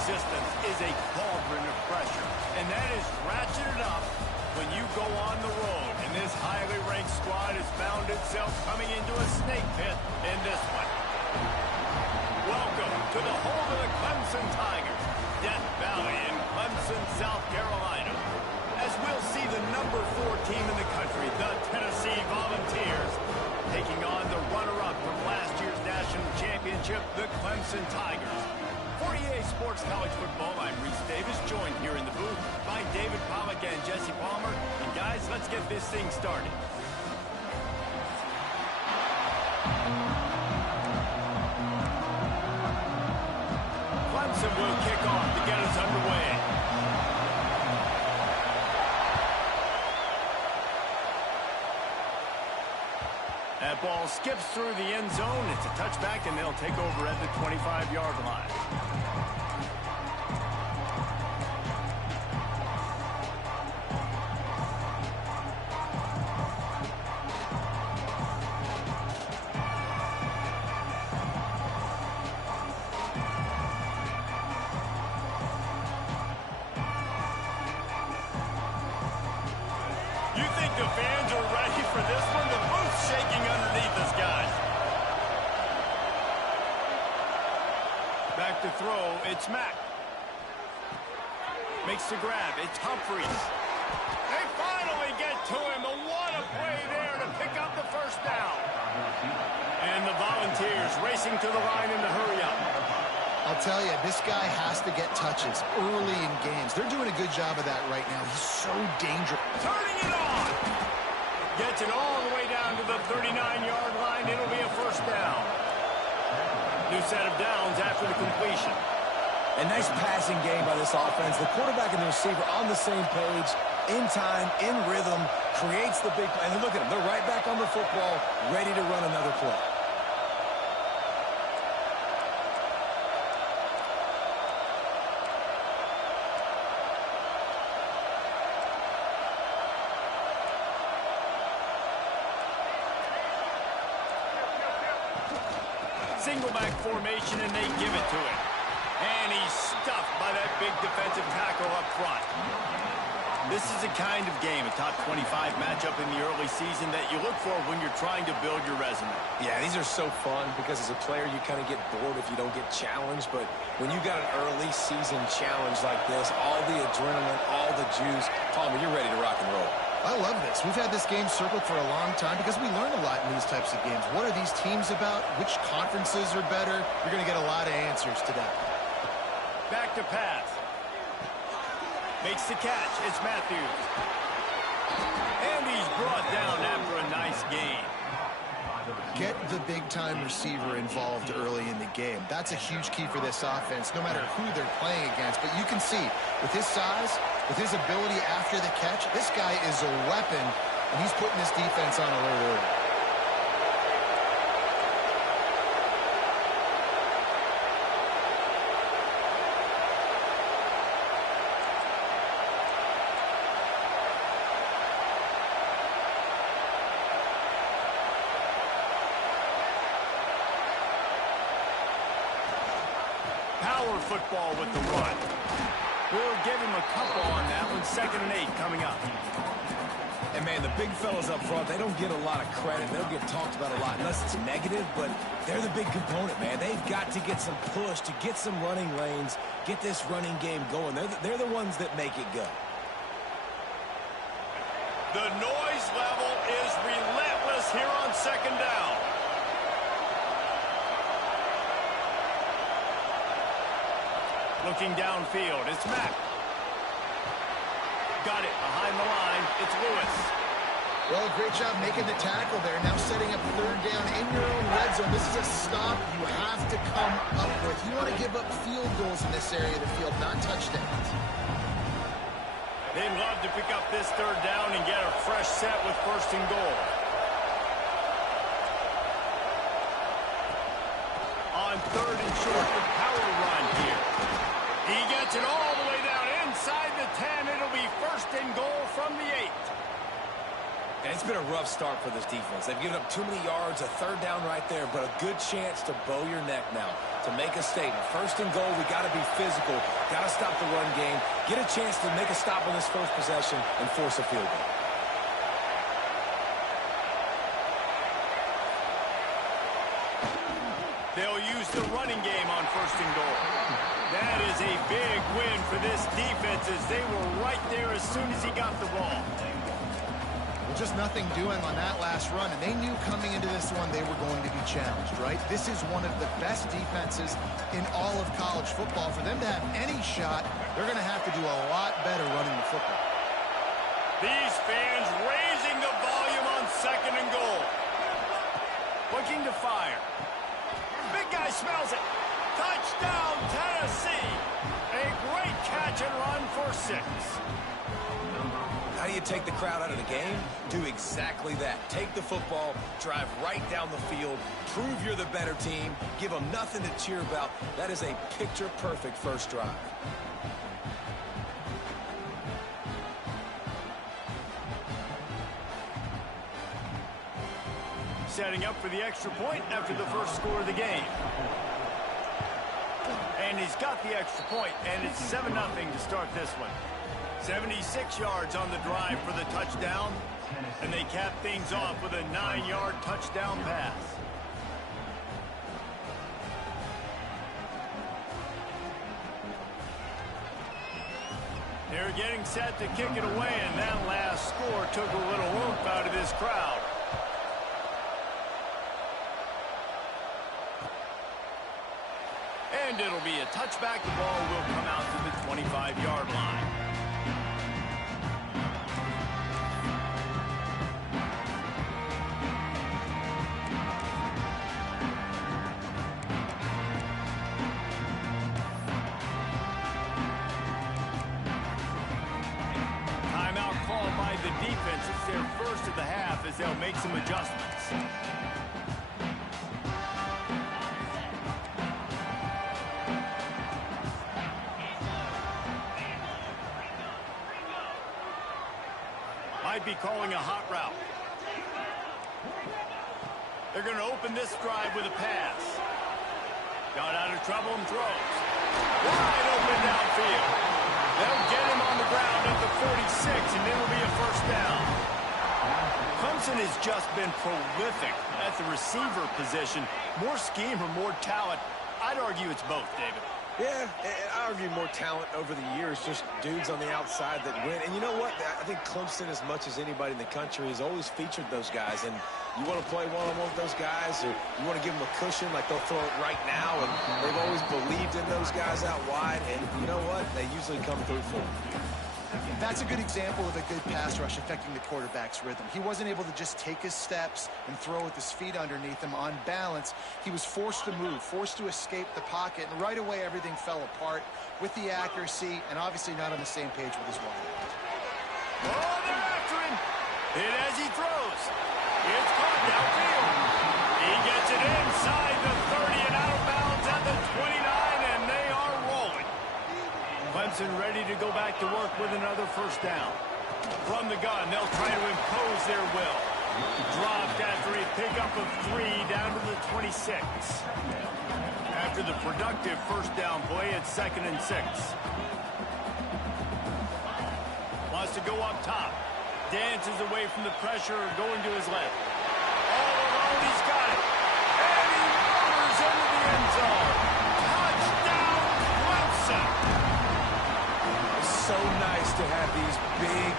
existence is a cauldron of pressure, and that is ratcheted up when you go on the road. And this highly ranked squad has found itself coming into a snake pit in this one. Welcome to the home of the Clemson Tigers, Death Valley in Clemson, South Carolina. As we'll see the number 4 team in the country, the Tennessee Volunteers, taking on the runner-up from last year's national championship, the Clemson Tigers. For EA Sports College Football, I'm Reese Davis, joined here in the booth by David Pollack and Jesse Palmer. And guys, let's get this thing started. Clemson will kick off to get us underway. That ball skips through the end zone. It's a touchback, and they'll take over at the 25-yard line. You think the fans are ready for this one? The booth's shaking underneath us, guys. Back to throw, it's Mack. Makes the grab, it's Humphries. They finally get to him, and what a play there to pick up the first down. And the Volunteers racing to the line in the hurry-up. I'll tell you, this guy has to get touches early in games. They're doing a good job of that right now. He's so dangerous. Turning it on. Gets it all the way down to the 39-yard line. It'll be a first down. New set of downs after the completion. A nice passing game by this offense. The quarterback and the receiver on the same page, in time, in rhythm, creates the big play. And look at them. They're right back on the football, ready to run another play. Single back formation, and they give it to him. And he's stuffed by that big defensive tackle up front. This is a kind of game, a top 25 matchup in the early season that you look for when you're trying to build your resume. Yeah, these are so fun because as a player you kind of get bored if you don't get challenged. But when you got an early season challenge like this, all the adrenaline, all the juice, Palmer, you're ready to rock and roll. I love this. We've had this game circled for a long time because we learn a lot in these types of games. What are these teams about? Which conferences are better? You're going to get a lot of answers today. Back to pass. Makes the catch. It's Matthews. And he's brought down after a nice gain. Get the big-time receiver involved early in the game. That's a huge key for this offense, no matter who they're playing against. But you can see, with his size, with his ability after the catch, this guy is a weapon, and he's putting this defense on alert early. Power football with the run. We'll give him a couple on that one. 2nd and 8 coming up. And, man, the big fellas up front, they don't get a lot of credit. They don't get talked about a lot unless it's negative, but they're the big component, man. They've got to get some push, to get some running lanes, get this running game going. They're the ones that make it go. The noise level is relentless here on 2nd down. Looking downfield, it's Mack. Got it behind the line. It's Lewis. Well, great job making the tackle there. Now setting up 3rd down in your own red zone. This is a stop you have to come up with. You want to give up field goals in this area of the field, not touchdowns. They'd love to pick up this 3rd down and get a fresh set with 1st and goal. On 3rd and short, the power run here. He gets it all the way down inside the 10. It'll be 1st and goal from the 8. And it's been a rough start for this defense. They've given up too many yards, a third down right there, but a good chance to bow your neck now, to make a statement. First and goal, we got to be physical, got to stop the run game, get a chance to make a stop on this first possession and force a field goal. They'll use the running game on first and goal. That is a big win for this defense as they were right there as soon as he got the ball. Well, just nothing doing on that last run, and they knew coming into this one they were going to be challenged, right? This is one of the best defenses in all of college football. For them to have any shot, they're going to have to do a lot better running the football. These fans raising the volume on second and goal. Looking to fire. Big guy smells it. Touchdown, Tennessee. A great catch and run for 6. How do you take the crowd out of the game? Do exactly that. Take the football, drive right down the field, prove you're the better team, give them nothing to cheer about. That is a picture-perfect first drive. Setting up for the extra point after the first score of the game. And he's got the extra point, and it's 7-0 to start this one. 76 yards on the drive for the touchdown, and they cap things off with a 9-yard touchdown pass. They're getting set to kick it away, and that last score took a little oomph out of this crowd. And it'll be a touchback. The ball will come out to the 25-yard line. Timeout called by the defense. It's their first of the half as they'll make some adjustments. Might be calling a hot route. They're going to open this drive with a pass. Got out of trouble and throws. Wide open downfield. They'll get him on the ground at the 46, and it'll be a first down. Clemson has just been prolific at the receiver position. More scheme or more talent? I'd argue it's both, David. Yeah, I argue more talent over the years, just dudes on the outside that win. And you know what? I think Clemson, as much as anybody in the country, has always featured those guys. And you want to play one-on-one with those guys, or you want to give them a cushion like they'll throw it right now. And they've always believed in those guys out wide. And you know what? They usually come through for them. That's a good example of a good pass rush affecting the quarterback's rhythm. He wasn't able to just take his steps and throw with his feet underneath him on balance. He was forced to move, forced to escape the pocket, and right away everything fell apart with the accuracy and obviously not on the same page with his wide. Oh, they're after him. Hit as he throws. It's caught downfield. He gets it inside the 30 and out of bounds at the 29, and they are rolling. Clemson ready to go back to work with another first down. From the gun, they'll try to impose their will. Dropped after a pickup of 3 down to the 26. After the productive first down play, it's 2nd and 6. Wants to go up top. Dances away from the pressure, going to his left. All alone, he's got it. And he murders into the end zone. Touchdown, Clemson. It's so nice to have these big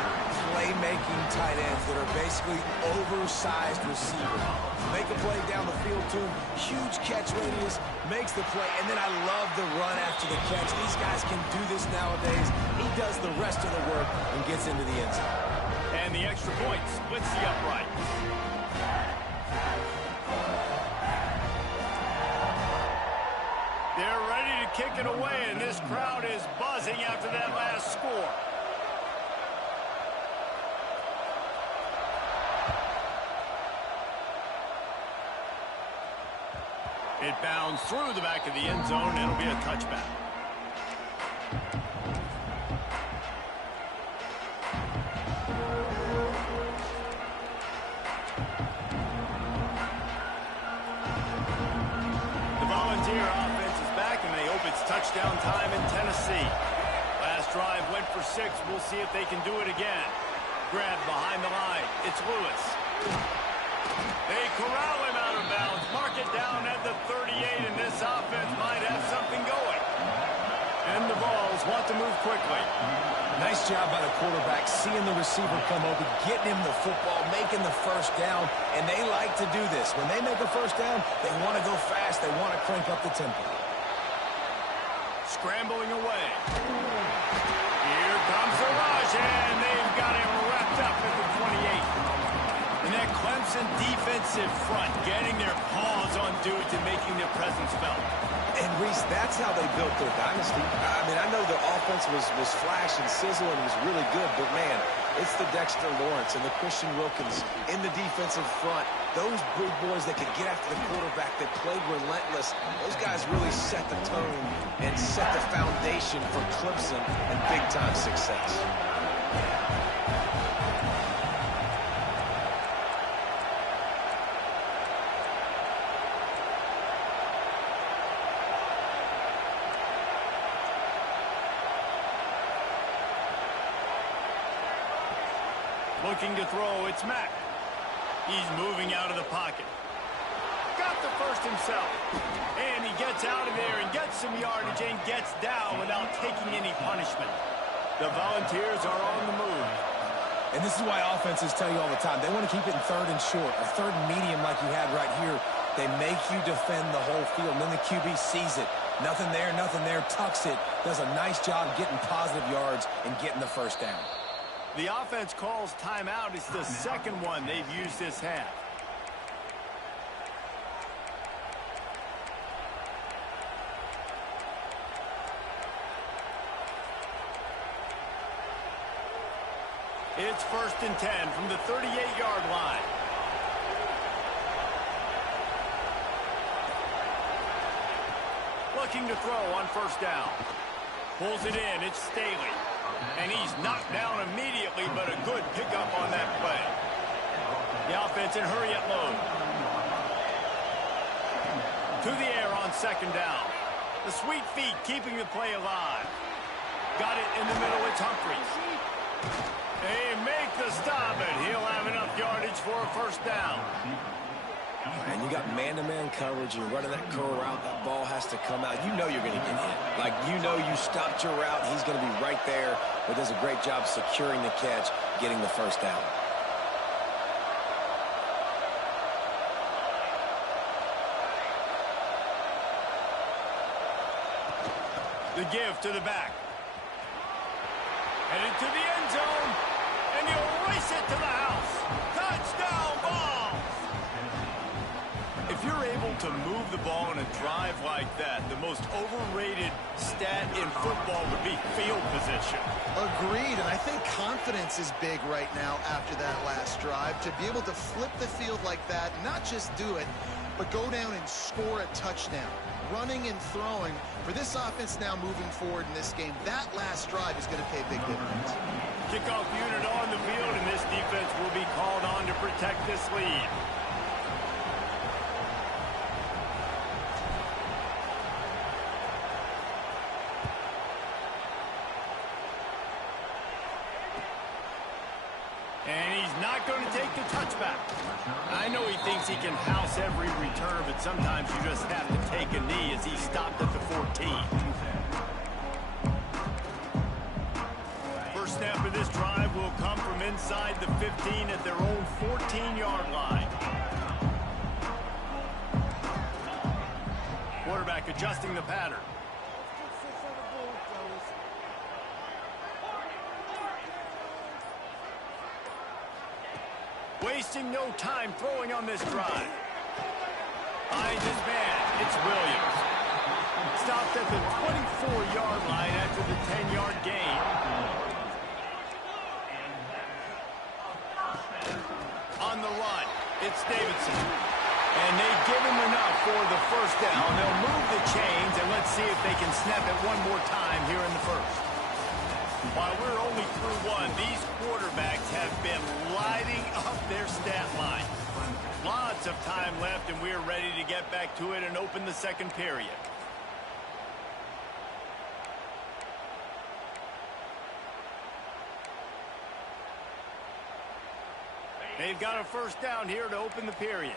playmaking tight ends that are basically oversized receivers. Make a play down the field to him. Huge catch radius, makes the play, and then I love the run after the catch. These guys can do this nowadays. He does the rest of the work and gets into the end zone. And the extra point splits the upright. They're ready to kick it away, and this crowd is buzzing after that last score. It bounds through the back of the end zone, and it'll be a touchback. time in Tennessee. Last drive went for 6. We'll see if they can do it again. Grab behind the line. It's Lewis. They corral him out of bounds. Mark it down at the 38, and this offense might have something going. And the Vols want to move quickly. Nice job by the quarterback, seeing the receiver come open, getting him the football, making the first down, and they like to do this. When they make a first down, they want to go fast. They want to crank up the tempo. Scrambling away. Here comes the rush, and they've got him wrapped up at the 28. And that Clemson defensive front getting their paws on dudes and making their presence felt. And, Reese, that's how they built their dynasty. I mean, I know their offense was flash and sizzle and was really good, but, man, it's the Dexter Lawrence and the Christian Wilkins in the defensive front. Those big boys that could get after the quarterback, that played relentless, those guys really set the tone and set the foundation for Clemson and big-time success. Looking to throw, it's Mack. He's moving out of the pocket. Got the first himself. And he gets out of there and gets some yardage and gets down without taking any punishment. The Volunteers are on the move. And this is why offenses tell you all the time, they want to keep it in third and short, or third and medium like you had right here. They make you defend the whole field, and then the QB sees it. Nothing there, tucks it, does a nice job getting positive yards and getting the first down. The offense calls timeout. It's the second one they've used this half. It's 1st and 10 from the 38-yard line. Looking to throw on first down. Pulls it in. It's Staley. And he's knocked down immediately, but a good pickup on that play. The offense in hurry up mode. To the air on second down. The sweet feet keeping the play alive. Got it in the middle. It's Humphries. They make the stop, and he'll have enough yardage for a first down. And you got man-to-man coverage. You're running that curl route. That ball has to come out. You know you're going to get hit. Like, you know you stopped your route. He's going to be right there, but does a great job securing the catch, getting the first down. The give to the back. Headed to the end zone, and he'll race it to the house. Touchdown, Vols! If you're able to move the ball in a drive like that, the most overrated stat in football would be field position. Agreed, and I think confidence is big right now after that last drive. To be able to flip the field like that, not just do it, but go down and score a touchdown. Running and throwing, for this offense now moving forward in this game, that last drive is going to pay a big difference. Kickoff unit on the field, and this defense will be called on to protect this lead. And he's not going to take the touchback. I know he thinks he can house every return, but sometimes you just have to take a knee as he stopped at the 14. First snap of this drive will come from inside the 15 at their own 14-yard line. Quarterback adjusting the pattern. Wasting no time throwing on this drive. Finds his man. It's Williams. Stopped at the 24-yard line after the 10-yard gain. On the run, it's Davidson. And they give him enough for the first down. They'll move the chains, and let's see if they can snap it one more time here in the first. While we're only through one, these quarterbacks have been lighting up their stat line. Lots of time left, and we're ready to get back to it and open the second period. They've got a first down here to open the period.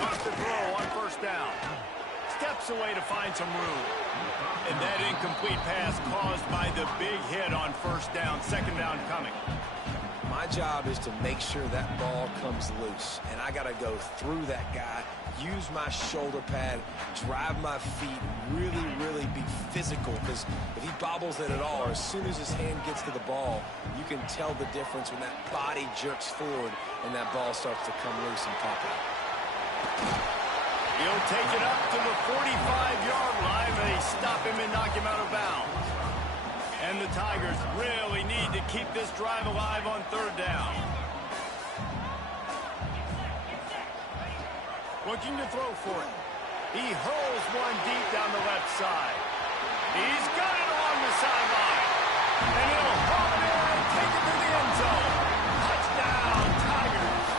Wants to throw on first down. Steps away to find some room. And that incomplete pass caused by the big hit on first down. Second down coming. My job is to make sure that ball comes loose. And I got to go through that guy, use my shoulder pad, drive my feet, really be physical. Because if he bobbles it at all, or as soon as his hand gets to the ball, you can tell the difference when that body jerks forward and that ball starts to come loose and pop out. He'll take it up to the 45-yard line. They stop him and knock him out of bounds. And the Tigers really need to keep this drive alive on third down. Looking to throw for it. He hurls one deep down the left side. He's got it on the sideline. And he'll haul it in and take it to the end zone. Touchdown, Tigers.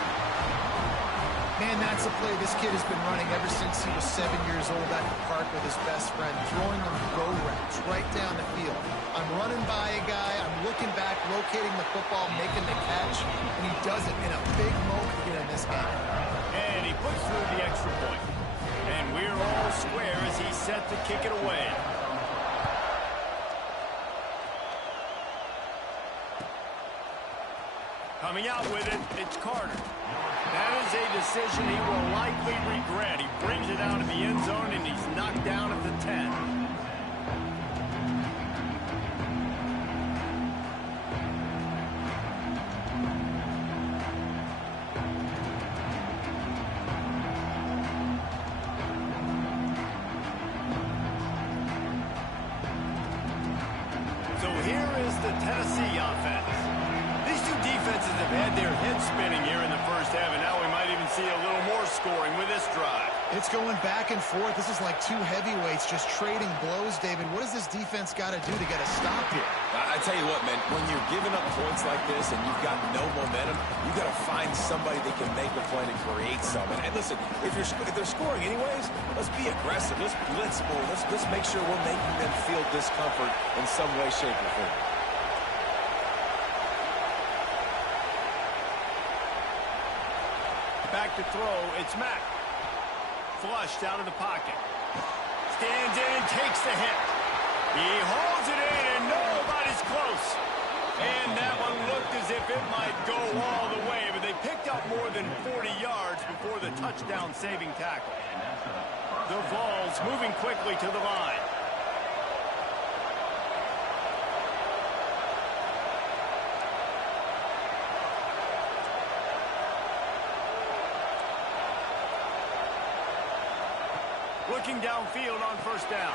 Man, that's a play this kid has been running ever since he was 7 years old at the park with his best friend, throwing them go routes right down the field. I'm running by a guy, I'm looking back, locating the football, making the catch, and he does it in a big moment here in this game. And he puts through the extra point. And we're all square as he's set to kick it away. Coming out with it, it's Carter. That is a decision he will likely regret. He brings it out of the end zone, and he's knocked down at the 10. So here is the Tennessee offense. These two defenses have had their heads spinning here in the first half, and now we might even see a little more scoring with this drive. It's going back and forth. This is like two heavyweights just trading blows, David. What does this defense got to do to get a stop here? I tell you what, man, when you're giving up points like this and you've got no momentum, you got to find somebody that can make a play to create something. And listen, if they're scoring anyways, let's be aggressive. Let's blitz more. Let's make sure we're making them feel discomfort in some way, shape, or form. Back to throw, it's Mack. Flushed out of the pocket. Stands in and takes the hit. He holds it in and nobody's close. And that one looked as if it might go all the way, but they picked up more than 40 yards before the touchdown-saving tackle. The Vols moving quickly to the line. Looking downfield on first down.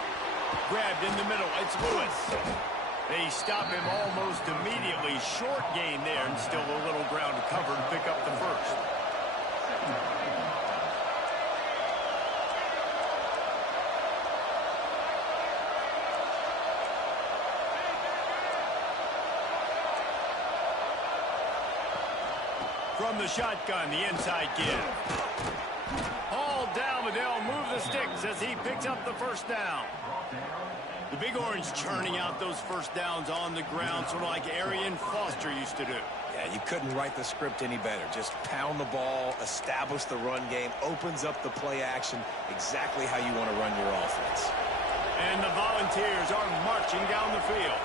Grabbed in the middle. It's Lewis. They stop him almost immediately. Short gain there and still a little ground to cover and pick up the first. From the shotgun, the inside give. Hauled down, but they'll move the sticks as he picks up the first down. The Big Orange churning out those first downs on the ground, sort of like Arian Foster used to do. Yeah, you couldn't write the script any better. Just pound the ball, establish the run game, opens up the play action, exactly how you want to run your offense. And the Volunteers are marching down the field.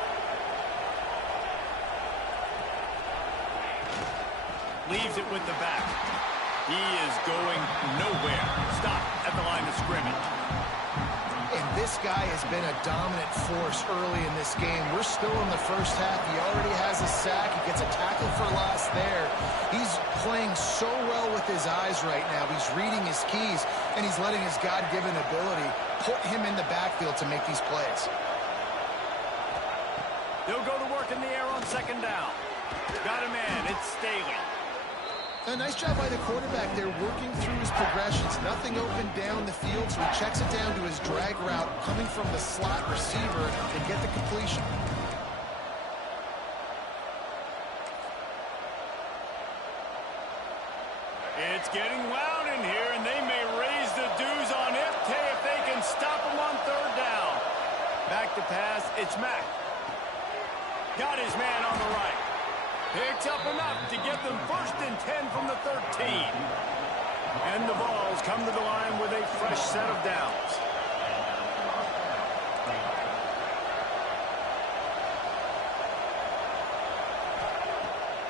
Leaves it with the back. He is going nowhere. Stop at the line of scrimmage. And this guy has been a dominant force early in this game. We're still in the first half. He already has a sack. He gets a tackle for loss there. He's playing so well with his eyes right now. He's reading his keys, and he's letting his God-given ability put him in the backfield to make these plays. They'll go to work in the air on second down. Got a man. It's Staley. A nice job by the quarterback there, working through his progressions. Nothing open down the field, so he checks it down to his drag route, coming from the slot receiver, and get the completion. It's getting loud in here, and they may raise the dues on Iptay if they can stop him on third down. Back to pass, it's Mack. Got his man on the right. Picks up enough to get them 1st and 10 from the 13. And the Vols come to the line with a fresh set of downs.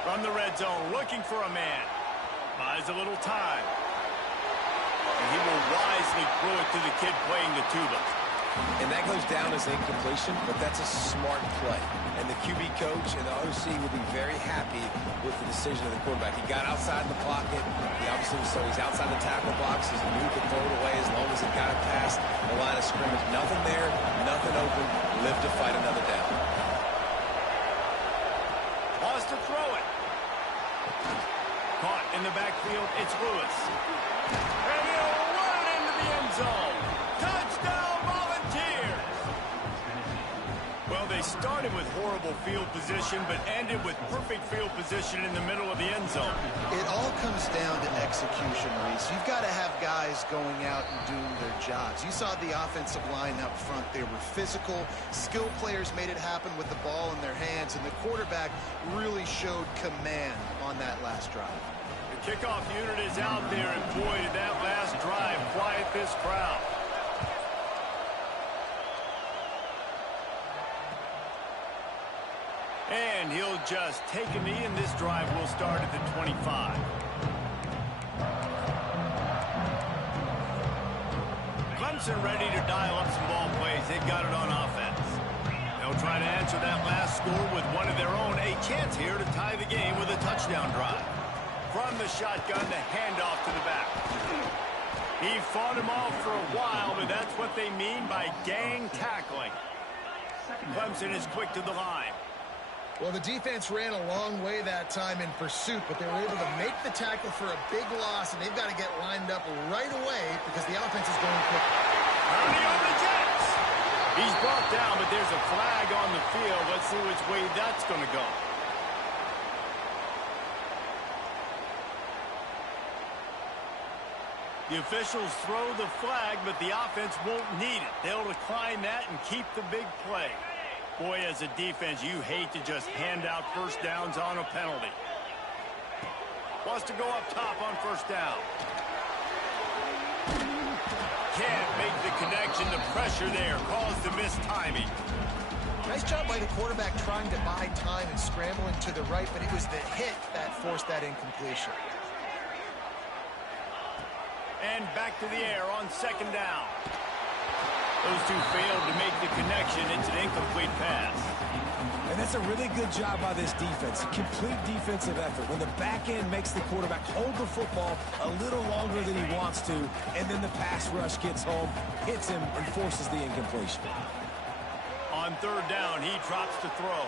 From the red zone, looking for a man. Buys a little time. And he will wisely throw it to the kid playing the tuba. And that goes down as incompletion, but that's a smart play. And the QB coach and the OC will be very happy with the decision of the quarterback. He got outside the pocket. He obviously was so he's outside the tackle box. He knew he could throw it away as long as it got it past the line of scrimmage. Nothing there, nothing open. Live to fight another down. Wants to throw it. Caught in the backfield, it's Lewis. And he'll run it into the end zone. Touchdown, Volunteers! Well, they started with horrible field position, but ended with perfect field position in the middle of the end zone. It all comes down to execution, Reese. You've got to have guys going out and doing their jobs. You saw the offensive line up front. They were physical. Skill players made it happen with the ball in their hands, and the quarterback really showed command on that last drive. The kickoff unit is out there, and boy, did that last drive quiet this crowd. And he'll just take a knee, and this drive will start at the 25. Clemson ready to dial up some ball plays. They've got it on offense. They'll try to answer that last score with one of their own. A chance here to tie the game with a touchdown drive. From the shotgun, the handoff to the back. He fought him off for a while, but that's what they mean by gang tackling. Clemson is quick to the line. Well, the defense ran a long way that time in pursuit, but they were able to make the tackle for a big loss, and they've got to get lined up right away because the offense is going quick. Early on the Jets. He's brought down, but there's a flag on the field. Let's see which way that's going to go. The officials throw the flag, but the offense won't need it. They'll decline that and keep the big play. Boy, as a defense, you hate to just hand out first downs on a penalty. Wants to go up top on first down. Can't make the connection. The pressure there caused the missed timing. Nice job by the quarterback trying to buy time and scrambling to the right, but it was the hit that forced that incompletion. And back to the air on second down. Those two failed to make the connection. It's an incomplete pass. And that's a really good job by this defense. Complete defensive effort. When the back end makes the quarterback hold the football a little longer than he wants to, and then the pass rush gets home, hits him, and forces the incompletion. On third down, he drops to throw.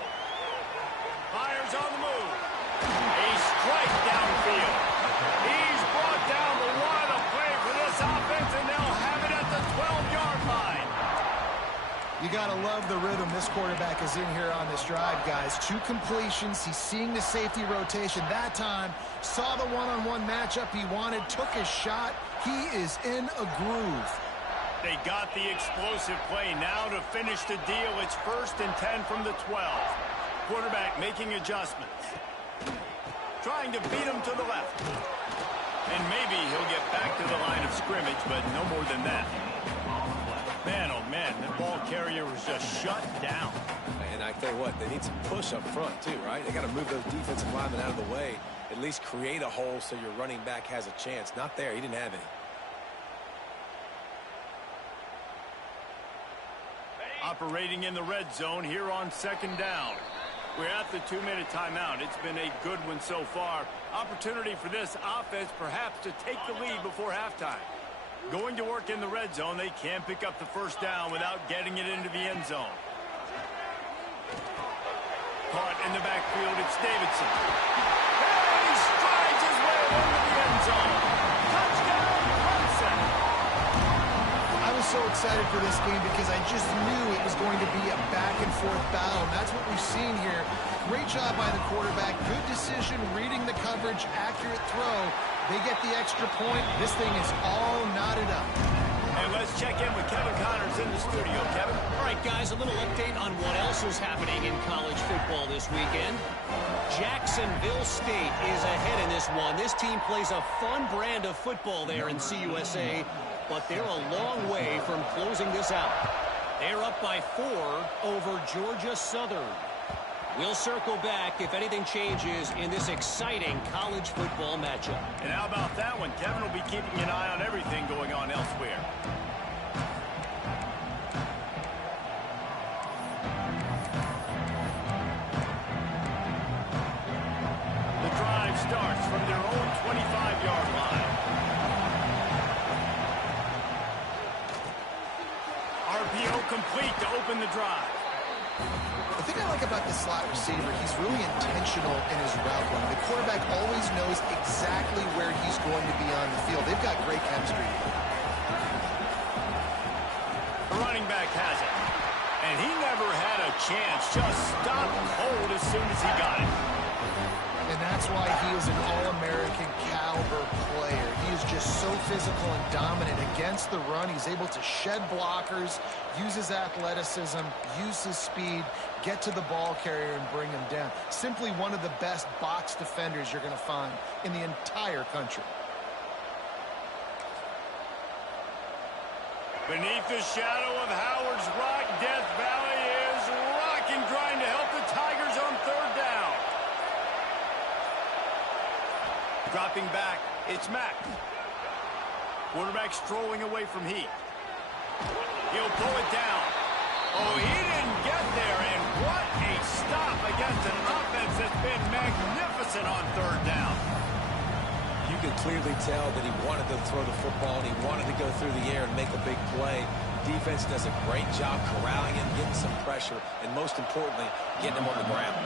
Fires on the move. A strike downfield. He's brought down, the one to play for this offense, and they'll have it at the 12-yard line. You got to love the rhythm this quarterback is in here on this drive, guys. 2 completions. He's seeing the safety rotation that time. Saw the one-on-one matchup he wanted. Took his shot. He is in a groove. They got the explosive play now to finish the deal. It's 1st and 10 from the 12. Quarterback making adjustments. Trying to beat him to the left. And maybe he'll get back to the line of scrimmage, but no more than that. Man, oh man, the ball carrier was just shut down. And I tell you what, they need some push up front too, right? They got to move those defensive linemen out of the way, at least create a hole so your running back has a chance. Not there, he didn't have any. Operating in the red zone here on second down. We're at the 2-minute timeout. It's been a good one so far. Opportunity for this offense perhaps to take the lead before halftime. Going to work in the red zone. They can't pick up the first down without getting it into the end zone. Caught in the backfield, it's Davidson. And he strides his way into the end zone. Touchdown, Clemson. I was so excited for this game because I just knew it was going to be a back-and-forth battle, and that's what we've seen here. Great job by the quarterback. Good decision, reading the coverage, accurate throw. They get the extra point. This thing is all knotted up. And let's check in with Kevin Connors in the studio. Kevin? right, guys, a little update on what else is happening in college football this weekend. Jacksonville State is ahead in this one. This team plays a fun brand of football there in CUSA, but they're a long way from closing this out. They're up by 4 over Georgia Southern. We'll circle back if anything changes in this exciting college football matchup. And how about that one? Kevin will be keeping an eye on everything going on elsewhere. The drive starts from their own 25-yard line. RPO complete to open the drive. The thing I like about this slot receiver, he's really intentional in his route running. The quarterback always knows exactly where he's going to be on the field. They've got great chemistry. The running back has it. And he never had a chance. Just stopped cold as soon as he got it. And that's why he is an All-American caliber player. He is just so physical and dominant against the run. He's able to shed blockers, use his athleticism, use his speed, get to the ball carrier and bring him down. Simply one of the best box defenders you're going to find in the entire country. Beneath the shadow of Howard's Rock, Death Valley is rocking, trying to help the Tigers on third down. Dropping back, it's Mack. Quarterback strolling away from Heath. He'll pull it down. Oh, he didn't get there, and what a stop against an offense that's been magnificent on third down. You could clearly tell that he wanted to throw the football, and he wanted to go through the air and make a big play. Defense does a great job corralling him, getting some pressure, and most importantly, getting him on the ground.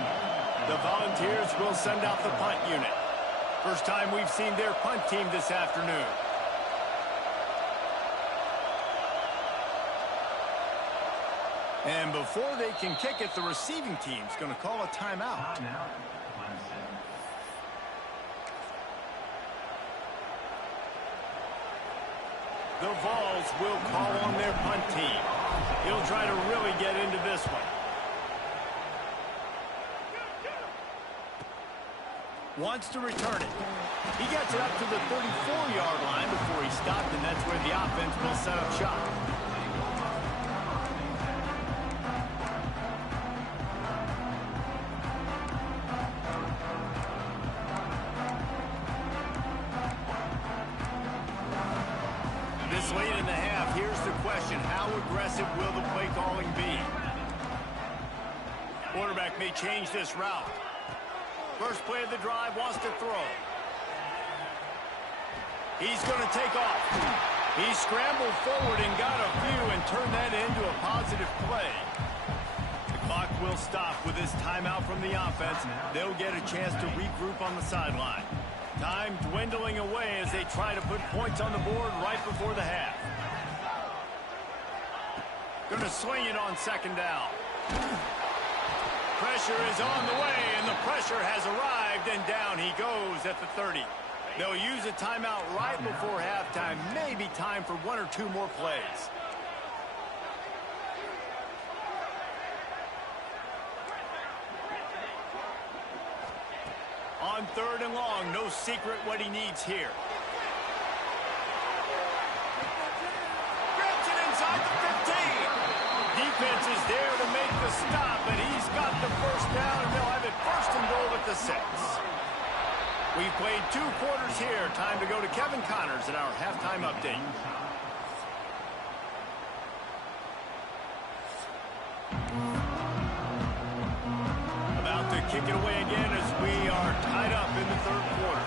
The Volunteers will send out the punt unit. First time we've seen their punt team this afternoon. And before they can kick it, the receiving team's going to call a timeout. The Vols will call on their punt team. He'll try to really get into this one. Wants to return it. He gets it up to the 34-yard line before he stopped, and that's where the offense will set up shop. This late in the half, here's the question. How aggressive will the play calling be? Quarterback may change this route. First play of the drive, wants to throw. He's going to take off. He scrambled forward and got a few and turned that into a positive play. The clock will stop with this timeout from the offense. They'll get a chance to regroup on the sideline. Time dwindling away as they try to put points on the board right before the half. Going to swing it on second down. Pressure is on the way, and the pressure has arrived, and down he goes at the 30. They'll use a timeout right before halftime. Maybe time for 1 or 2 more plays. On third and long, no secret what he needs here. Grabs it inside the 15. Defense is there to make the stop, and he's got the first down, and they'll have it first and goal at the 6. We've played 2 quarters here. Time to go to Kevin Connors in our halftime update. About to kick it away again as we are tied up in the third quarter.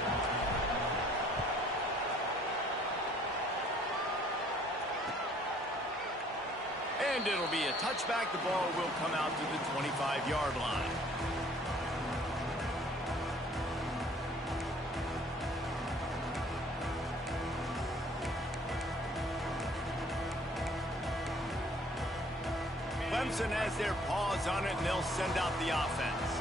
And it'll be a touchback. The ball will come out to the 25-yard line. Clemson has their paws on it, and they'll send out the offense.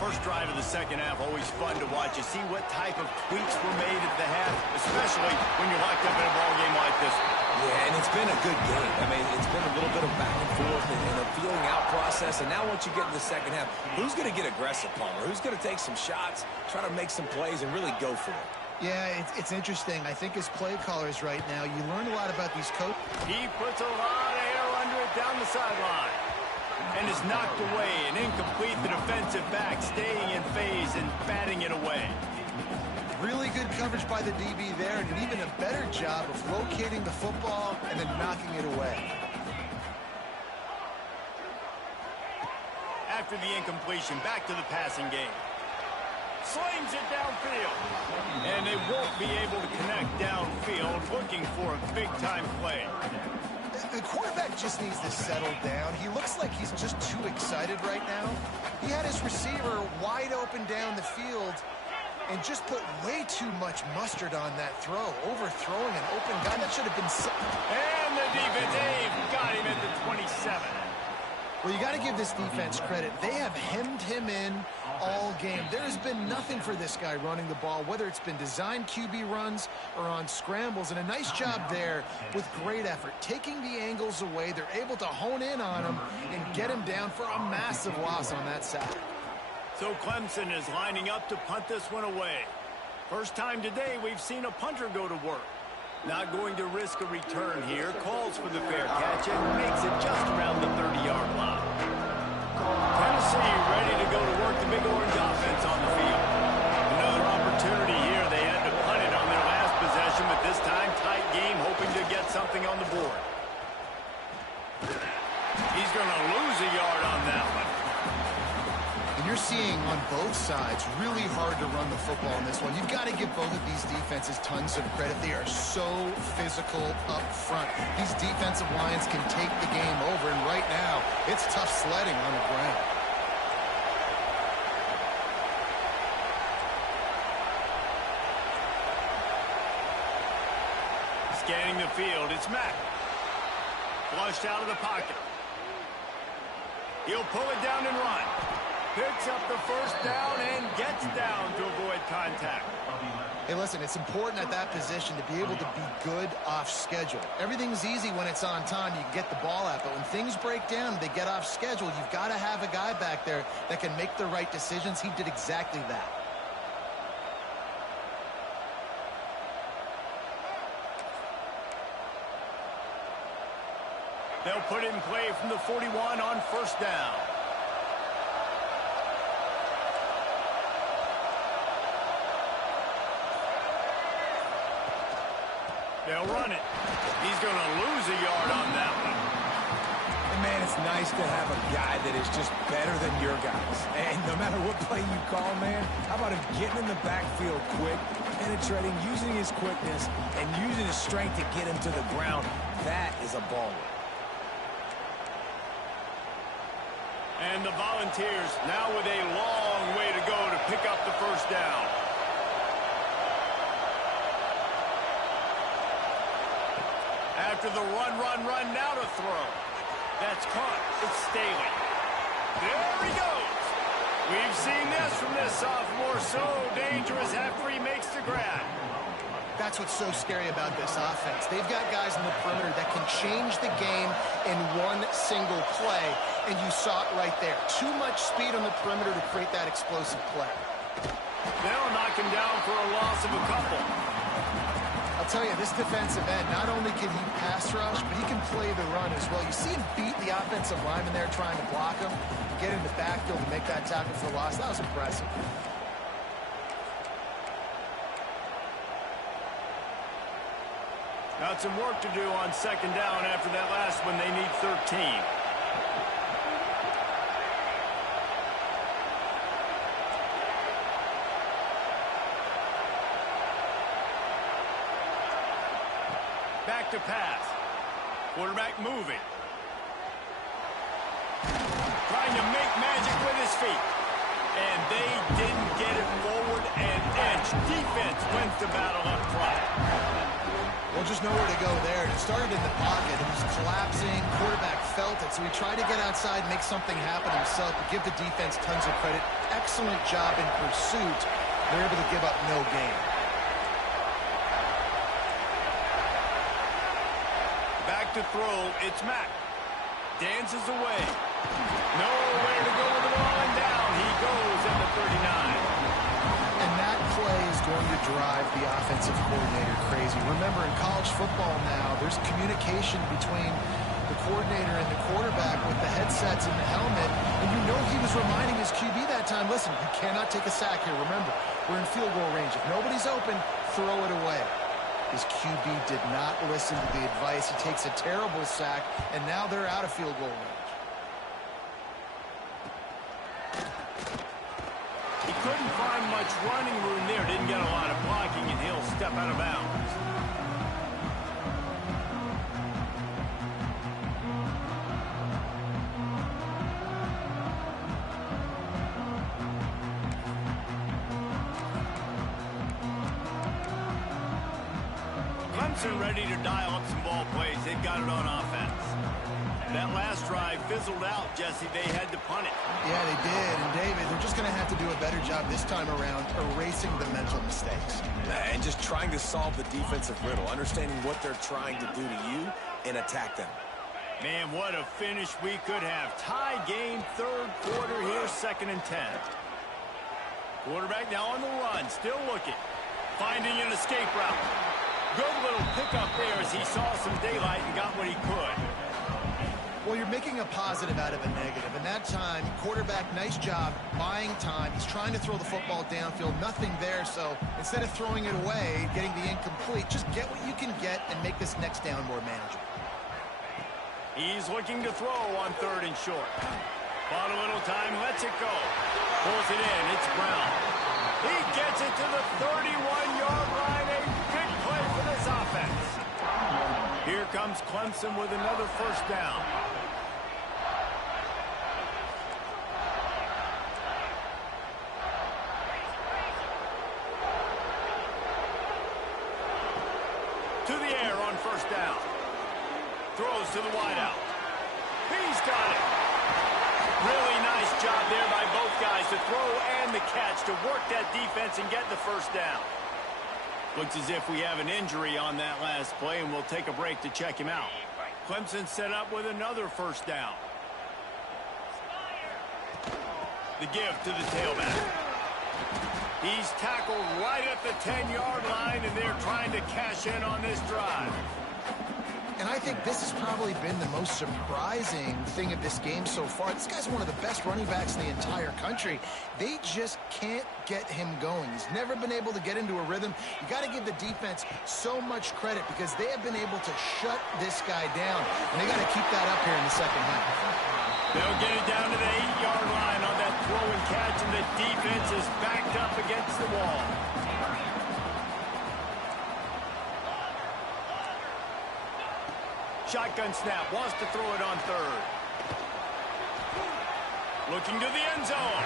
First drive of the second half, always fun to watch. You see what type of tweaks were made at the half, especially when you're locked up in a ball game like this one. Yeah, and it's been a good game. I mean, it's been a little bit of back and forth and a feeling out process. And now once you get in the second half, who's going to get aggressive, Palmer? Who's going to take some shots, try to make some plays, and really go for it? Yeah, it's interesting. I think as play callers right now, you learn a lot about these coaches. He puts a lot of air under it down the sideline. And is knocked away and incomplete. The defensive back staying in phase and batting it away. Really good coverage by the DB there, and an even a better job of locating the football and then knocking it away. After the incompletion, back to the passing game. Slings it downfield. And they won't be able to connect downfield, looking for a big-time play. The quarterback just needs to settle down. He looks like he's just too excited right now. He had his receiver wide open down the field and just put way too much mustard on that throw, overthrowing an open guy that should have been... And the defense, they've got him at the 27. Well, you got to give this defense credit. They have hemmed him in all game. There has been nothing for this guy running the ball, whether it's been designed QB runs or on scrambles, and a nice job there with great effort. Taking the angles away, they're able to hone in on him and get him down for a massive loss on that side. So Clemson is lining up to punt this one away. First time today we've seen a punter go to work. Not going to risk a return here. Calls for the fair catch and makes it just around the 30-yard line. Tennessee ready to go to work the Big Orange offense on the field. Another opportunity here. They had to punt it on their last possession, but this time tight game, hoping to get something on the board. He's going to lose a yard on that one. And you're seeing on both sides really hard to run the football in this one. You've got to give both of these defenses tons of credit. They are so physical up front. These defensive lines can take the game over, and right now it's tough sledding on the ground. Scanning the field, it's Mack. Flushed out of the pocket. He'll pull it down and run. Picks up the first down and gets down to avoid contact. Hey, listen, it's important at that position to be able to be good off schedule. Everything's easy when it's on time. You can get the ball out, but when things break down, they get off schedule. You've got to have a guy back there that can make the right decisions. He did exactly that. They'll put it in play from the 41 on first down. They'll run it. He's going to lose a yard on that one. And man, it's nice to have a guy that is just better than your guys. And no matter what play you call, man, how about him getting in the backfield quick, penetrating, using his quickness, and using his strength to get him to the ground. That is a baller. And the Volunteers now with a long way to go to pick up the first down. After the run, now to throw. That's caught. It's Staley. There he goes. We've seen this from this sophomore. So dangerous after he makes the grab. That's what's so scary about this offense. They've got guys in the perimeter that can change the game in one single play, and you saw it right there. Too much speed on the perimeter to create that explosive play. They'll knock him down for a loss of a couple. I'll tell you, this defensive end, not only can he pass rush, but he can play the run as well. You see him beat the offensive lineman there trying to block him, get in the backfield and make that tackle for a loss. That was impressive. Got some work to do on second down after that last one. They need 13. Back to pass. Quarterback moving. Trying to make magic with his feet. And they didn't get it forward and edge. Defense wins the battle up front. Well, just nowhere to go there. It started in the pocket. It was collapsing. Quarterback felt it, so he tried to get outside, make something happen himself, but give the defense tons of credit. Excellent job in pursuit. They're able to give up no gain. Back to throw. It's Mack. Dances away. Nowhere to go with the ball, and down he goes at the 39. And that play is going to drive the offensive coordinator crazy. Remember, in college football now, there's communication between the coordinator and the quarterback with the headsets and the helmet, and you know he was reminding his QB that time, listen, you cannot take a sack here. Remember, we're in field goal range. If nobody's open, throw it away. His QB did not listen to the advice. He takes a terrible sack, and now they're out of field goal range. He couldn't find much running room there. Didn't get a lot of blocking, and he'll step out of bounds. Clemson ready to dial up some ball plays. They've got it on offense. That last drive fizzled out, Jesse. They had to punt it. Yeah, they did. And, David, they're just going to have to do a better job this time around erasing the mental mistakes. And just trying to solve the defensive riddle, understanding what they're trying to do to you and attack them. Man, what a finish we could have. Tie game, third quarter here, 2nd and 10. Quarterback now on the run, still looking. Finding an escape route. Good little pickup there as he saw some daylight and got what he could. Well, you're making a positive out of a negative. And that time, quarterback, nice job, buying time. He's trying to throw the football downfield. Nothing there, so instead of throwing it away, getting the incomplete, just get what you can get and make this next down more manageable. He's looking to throw on 3rd and short. Bought a little time, lets it go. Pulls it in, it's Brown. He gets it to the 31-yard line. A big play for this offense. Here comes Clemson with another first down. To the air on first down. Throws to the wideout. He's got it. Really nice job there by both guys to throw and the catch to work that defense and get the first down. Looks as if we have an injury on that last play, and we'll take a break to check him out. Clemson set up with another first down. The give to the tailback. He's tackled right at the 10-yard line, and they're trying to cash in on this drive. And I think this has probably been the most surprising thing of this game so far. This guy's one of the best running backs in the entire country. They just can't get him going. He's never been able to get into a rhythm. You got to give the defense so much credit because they have been able to shut this guy down. And they got to keep that up here in the second half. They'll get it down to the 8-yard line on that throw and catch, and the defense is backed up against the wall. Shotgun snap, wants to throw it on 3rd. Looking to the end zone.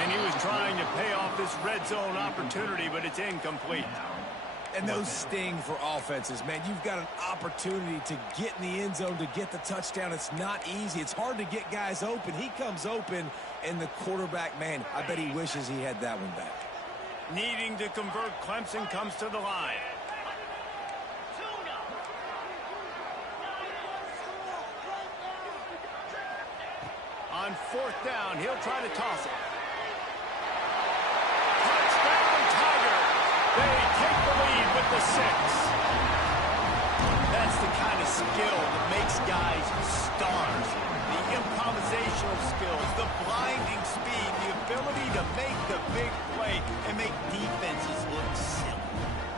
And he was trying to pay off this red zone opportunity, but it's incomplete. And those sting for offenses, man. You've got an opportunity to get in the end zone, to get the touchdown. It's not easy. It's hard to get guys open. He comes open, and the quarterback, man, I bet he wishes he had that one back. Needing to convert, Clemson comes to the line. On 4th down, he'll try to toss it. Touchdown, Tiger! They take the lead with the 6. That's the kind of skill that makes guys stars. The improvisational skills, the blinding speed, the ability to make the big play and make defenses look silly.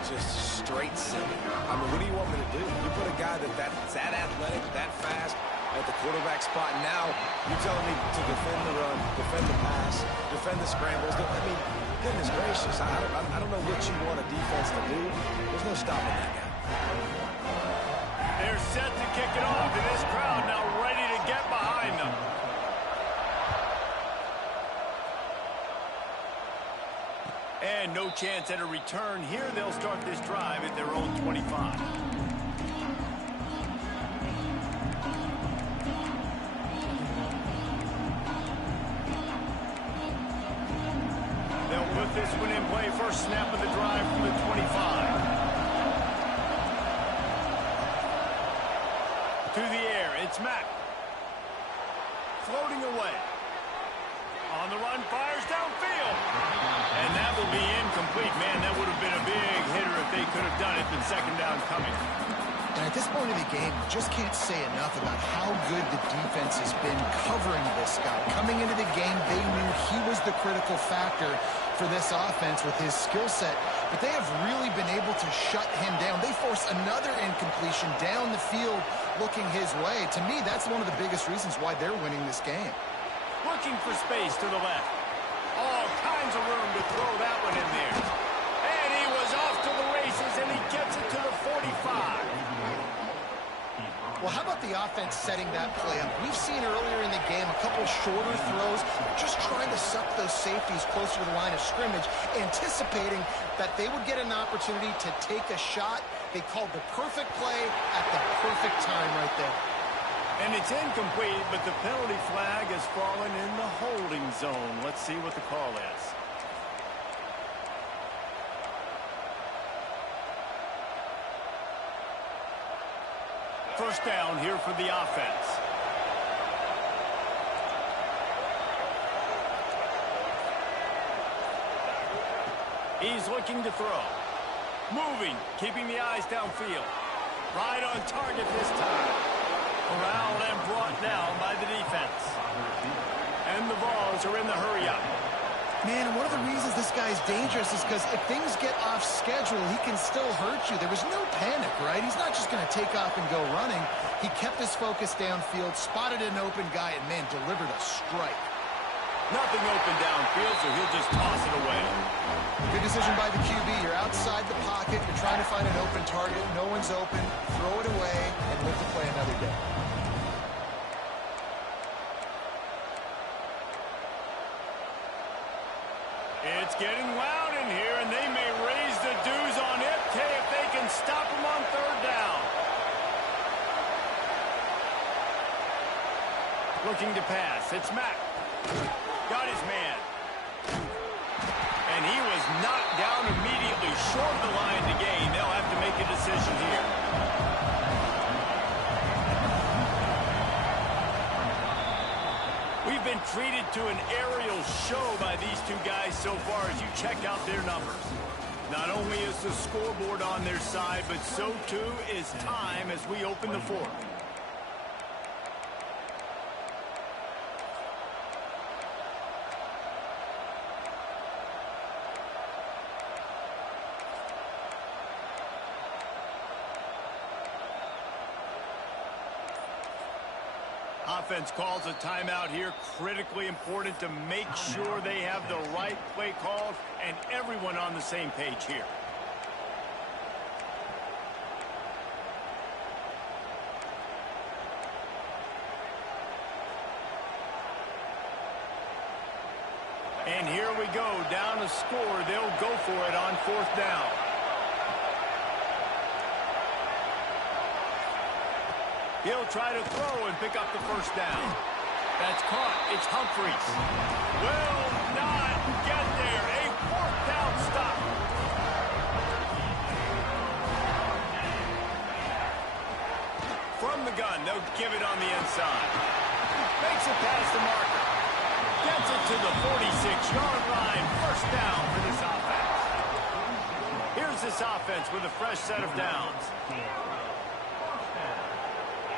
Just straight silly. I mean, what do you want me to do? You put a guy that's that athletic, that fast, at the quarterback spot. Now you're telling me to defend the run, defend the pass, defend the scrambles. I mean, goodness gracious, I don't know what you want a defense to do. There's no stopping that guy. They're set to kick it off, and this crowd now ready to get behind them. And no chance at a return here. They'll start this drive at their own 25. Put this one in play. First snap of the drive from the 25. To the air, it's Mack. Floating away. On the run, fires downfield. And that will be incomplete. Man, that would have been a big hitter if they could have done it, but second down coming. And at this point in the game, you just can't say enough about how good the defense has been covering this guy. Coming into the game, they knew he was the critical factor for this offense with his skill set, but they have really been able to shut him down. They force another incompletion down the field looking his way. To me, that's one of the biggest reasons why they're winning this game. Looking for space to the left. All kinds of room to throw that one in there. And he was off to the races, and he gets it to the 45. Well, how about the offense setting that play up? We've seen earlier in the game a couple shorter throws, just trying to suck those safeties closer to the line of scrimmage, anticipating that they would get an opportunity to take a shot. They called the perfect play at the perfect time right there. And it's incomplete, but the penalty flag has fallen in the holding zone. Let's see what the call is. First down here for the offense. He's looking to throw. Moving, keeping the eyes downfield. Right on target this time. Corralled and brought down by the defense. And the Vols are in the hurry-up. Man, one of the reasons this guy's dangerous is because if things get off schedule, he can still hurt you. There was no panic, right? He's not just going to take off and go running. He kept his focus downfield, spotted an open guy, and, man, delivered a strike. Nothing open downfield, so he'll just toss it away. Good decision by the QB. You're outside the pocket. You're trying to find an open target. No one's open. Throw it away and live to play another day. It's getting loud in here, and they may raise the dues on FK if they can stop him on third down. Looking to pass. It's Mack. Got his man. And he was knocked down immediately short of the line to gain. They'll have to make a decision here. We've been treated to an aerial show by these two guys so far as you check out their numbers. Not only is the scoreboard on their side, but so too is time as we open the fourth. Offense calls a timeout here. Critically important to make sure they have the right play called and everyone on the same page here. And here we go. Down a score. They'll go for it on fourth down. He'll try to throw and pick up the first down. That's caught. It's Humphries. Will not get there. A fourth down stop. From the gun, they'll give it on the inside. Makes it past the marker. Gets it to the 46-yard line. First down for this offense. Here's this offense with a fresh set of downs.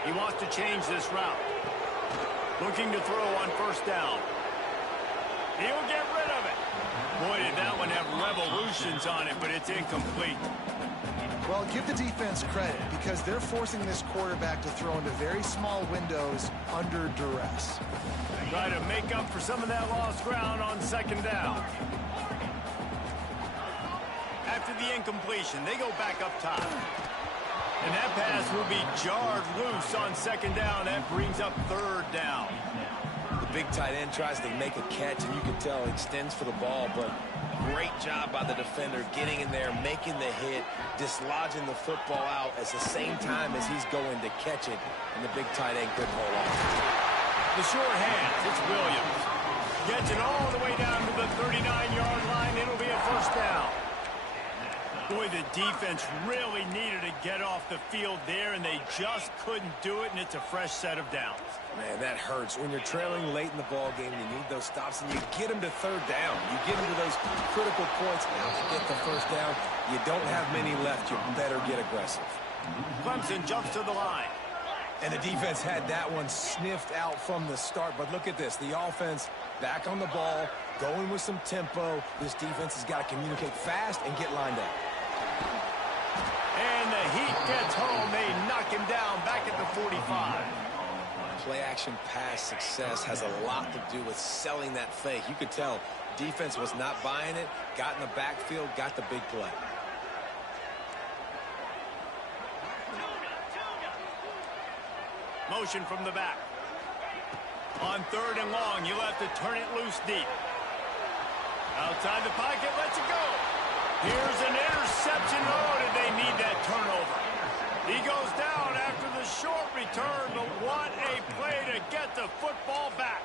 He wants to change this route. Looking to throw on first down. He'll get rid of it. Boy, did that one have revolutions on it, but it's incomplete. Well, give the defense credit because they're forcing this quarterback to throw into very small windows under duress. Try to make up for some of that lost ground on second down. After the incompletion, they go back up top. And that pass will be jarred loose on second down. That brings up third down. The big tight end tries to make a catch, and you can tell he extends for the ball, but great job by the defender getting in there, making the hit, dislodging the football out at the same time as he's going to catch it, and the big tight end couldn't hold on. The short hands, it's Williams. Gets it all the way down to the 39-yard line. It'll be a first down. Boy, the defense really needed to get off the field there, and they just couldn't do it, and it's a fresh set of downs. Man, that hurts. When you're trailing late in the ball game, you need those stops, and you get them to third down. You get them to those critical points. Now to get the first down, you don't have many left. You better get aggressive. Clemson jumps to the line. And the defense had that one sniffed out from the start. But look at this. The offense back on the ball, going with some tempo. This defense has got to communicate fast and get lined up. And the Heat gets home. They knock him down back at the 45. Play-action pass success has a lot to do with selling that fake. You could tell defense was not buying it, got in the backfield, got the big play. Motion from the back. On 3rd and long, you'll have to turn it loose deep. Outside the pocket, lets it go. Here's an interception. Oh, did they need that turnover? He goes down after the short return, but what a play to get the football back.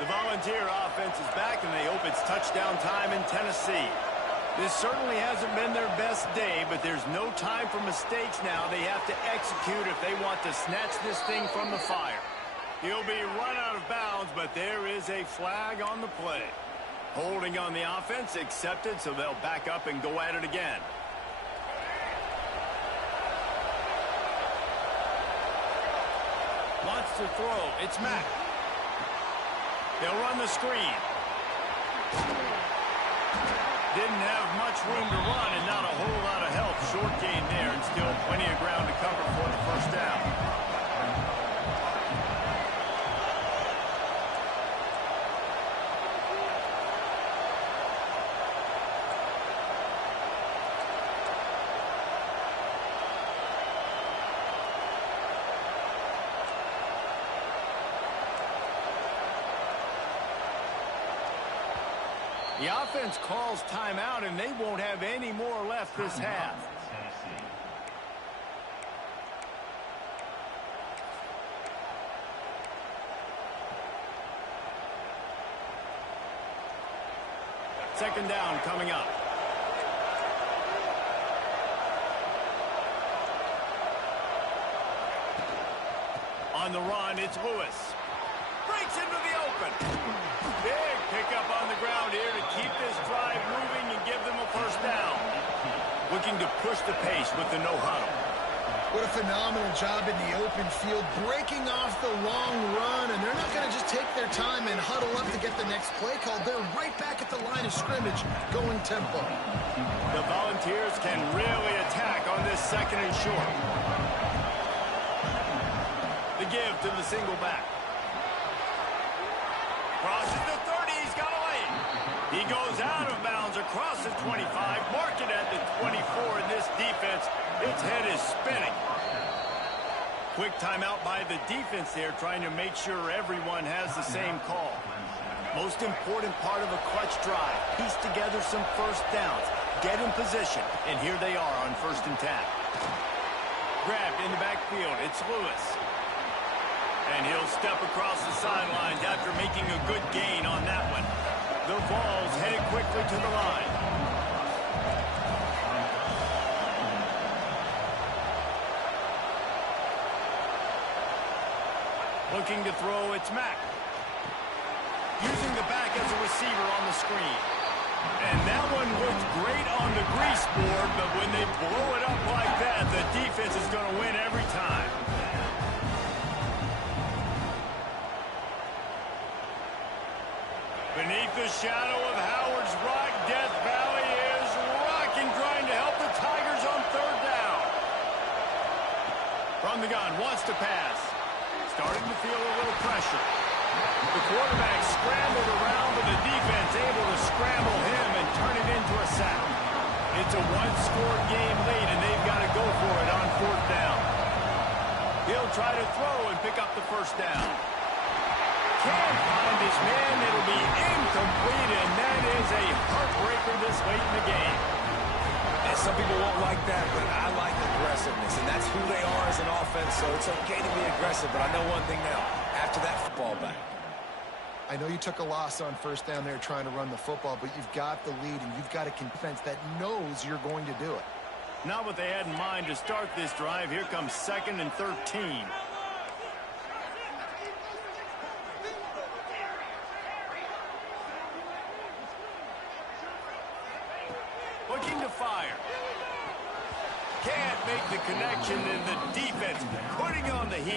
The Volunteer offense is back, and they hope it's touchdown time in Tennessee. This certainly hasn't been their best day, but there's no time for mistakes now. They have to execute if they want to snatch this thing from the fire. He'll be run out of bounds, but there is a flag on the play. Holding on the offense accepted, so they'll back up and go at it again. Wants to throw. It's Mack. They'll run the screen. Didn't have much room to run and not a whole lot of help. Short gain there and still plenty of ground to cover for the first down. The offense calls timeout, and they won't have any more left this half. Second down coming up. On the run, it's Lewis. Breaks into the open. Big pickup on the ground here to keep this drive moving and give them a first down. Looking to push the pace with the no-huddle. What a phenomenal job in the open field, breaking off the long run, and they're not going to just take their time and huddle up to get the next play call. They're right back at the line of scrimmage, going tempo. The Volunteers can really attack on this second and short. The give to the single back. Crosses the 30, he's got a lane. He goes out of bounds across the 25, marked it at the 24, and this defense, its head is spinning. Quick timeout by the defense there, trying to make sure everyone has the same call. Most important part of a clutch drive, piece together some first downs, get in position, and here they are on 1st and 10. Grabbed in the backfield, it's Lewis. And he'll step across the sidelines after making a good gain on that one. The Vols headed quickly to the line. Looking to throw, it's Mack. Using the back as a receiver on the screen. And that one looked great on the grease board, but when they blow it up like that, the defense is going to win every time. Beneath the shadow of Howard's Rock, Death Valley is rocking, trying to help the Tigers on 3rd down. From the gun, wants to pass. Starting to feel a little pressure. The quarterback scrambled around, but the defense able to scramble him and turn it into a sack. It's a one-score game lead, and they've got to go for it on 4th down. He'll try to throw and pick up the first down. Can't find his man. It'll be incomplete, and that is a heartbreaker this late in the game. And some people won't like that, but I like aggressiveness, and that's who they are as an offense, so it's okay to be aggressive. But I know one thing now, after that football back. I know you took a loss on first down there trying to run the football, but you've got the lead, and you've got a defense that knows you're going to do it. Not what they had in mind to start this drive. Here comes 2nd and 13. Looking to fire. Can't make the connection, and the defense putting on the heat.